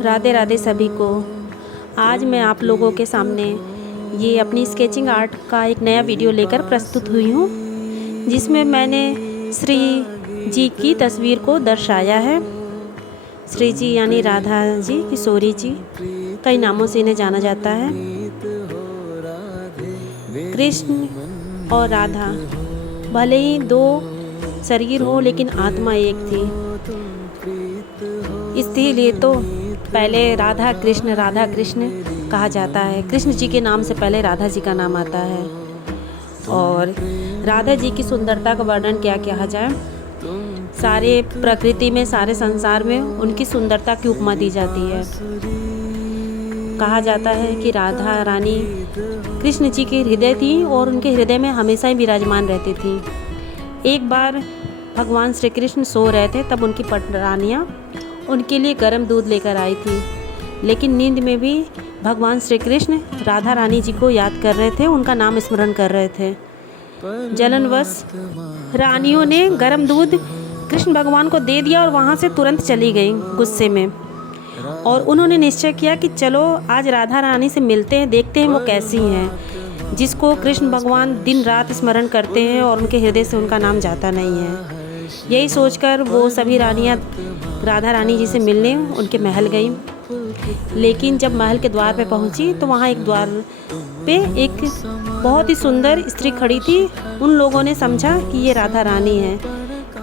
राधे राधे सभी को। आज मैं आप लोगों के सामने ये अपनी स्केचिंग आर्ट का एक नया वीडियो लेकर प्रस्तुत हुई हूँ, जिसमें मैंने श्री जी की तस्वीर को दर्शाया है। श्री जी यानी राधा जी, किशोरी जी, कई नामों से इन्हें जाना जाता है। कृष्ण और राधा भले ही दो शरीर हो, लेकिन आत्मा एक थी। इसलिए तो पहले राधा कृष्ण कहा जाता है। कृष्ण जी के नाम से पहले राधा जी का नाम आता है। और राधा जी की सुंदरता का वर्णन क्या कहा जाए। सारे प्रकृति में, सारे संसार में उनकी सुंदरता की उपमा दी जाती है। कहा जाता है कि राधा रानी कृष्ण जी के हृदय थी और उनके हृदय में हमेशा ही विराजमान रहती थी। एक बार भगवान श्री कृष्ण सो रहे थे, तब उनकी पटरानियाँ उनके लिए गर्म दूध लेकर आई थी। लेकिन नींद में भी भगवान श्री कृष्ण राधा रानी जी को याद कर रहे थे, उनका नाम स्मरण कर रहे थे। जलनवश रानियों ने गर्म दूध कृष्ण भगवान को दे दिया और वहाँ से तुरंत चली गई गुस्से में। और उन्होंने निश्चय किया कि चलो आज राधा रानी से मिलते हैं, देखते हैं वो कैसी हैं, जिसको कृष्ण भगवान दिन रात स्मरण करते हैं और उनके हृदय से उनका नाम जाता नहीं है। यही सोचकर वो सभी रानियाँ राधा रानी जी से मिलने उनके महल गई। लेकिन जब महल के द्वार पे पहुंची तो वहाँ एक द्वार पे एक बहुत ही सुंदर स्त्री खड़ी थी। उन लोगों ने समझा कि ये राधा रानी है।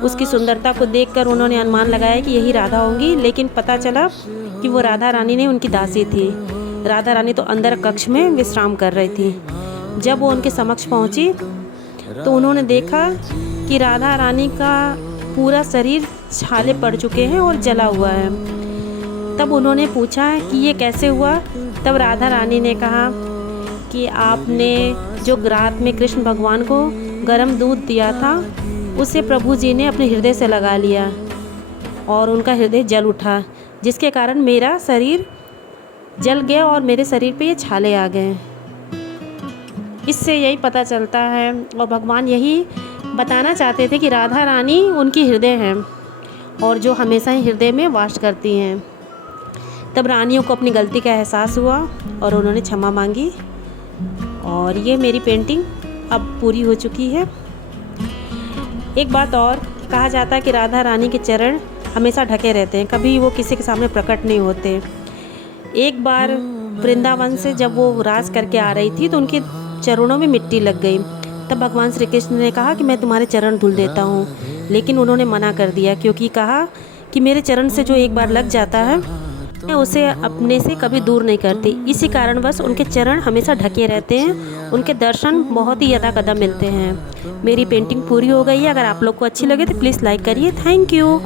उसकी सुंदरता को देखकर उन्होंने अनुमान लगाया कि यही राधा होंगी, लेकिन पता चला कि वो राधा रानी नहीं, उनकी दासी थी। राधा रानी तो अंदर कक्ष में विश्राम कर रही थी। जब वो उनके समक्ष पहुंची तो उन्होंने देखा कि राधा रानी का पूरा शरीर छाले पड़ चुके हैं और जला हुआ है। तब उन्होंने पूछा कि ये कैसे हुआ। तब राधा रानी ने कहा कि आपने जो रात में कृष्ण भगवान को गर्म दूध दिया था, उसे प्रभु जी ने अपने हृदय से लगा लिया और उनका हृदय जल उठा, जिसके कारण मेरा शरीर जल गया और मेरे शरीर पे ये छाले आ गए। इससे यही पता चलता है और भगवान यही बताना चाहते थे कि राधा रानी उनकी हृदय हैं और जो हमेशा ही हृदय में वास करती हैं। तब रानियों को अपनी गलती का एहसास हुआ और उन्होंने क्षमा मांगी। और ये मेरी पेंटिंग अब पूरी हो चुकी है। एक बात और, कहा जाता है कि राधा रानी के चरण हमेशा ढके रहते हैं, कभी वो किसी के सामने प्रकट नहीं होते। एक बार वृंदावन से जब वो राज करके आ रही थी तो उनके चरणों में मिट्टी लग गई। तब भगवान श्री कृष्ण ने कहा कि मैं तुम्हारे चरण धुल देता हूँ, लेकिन उन्होंने मना कर दिया, क्योंकि कहा कि मेरे चरण से जो एक बार लग जाता है मैं उसे अपने से कभी दूर नहीं करती। इसी कारणवश उनके चरण हमेशा ढके रहते हैं, उनके दर्शन बहुत ही यथा कदम मिलते हैं। मेरी पेंटिंग पूरी हो गई है। अगर आप लोग को अच्छी लगे तो प्लीज़ लाइक करिए। Thank you.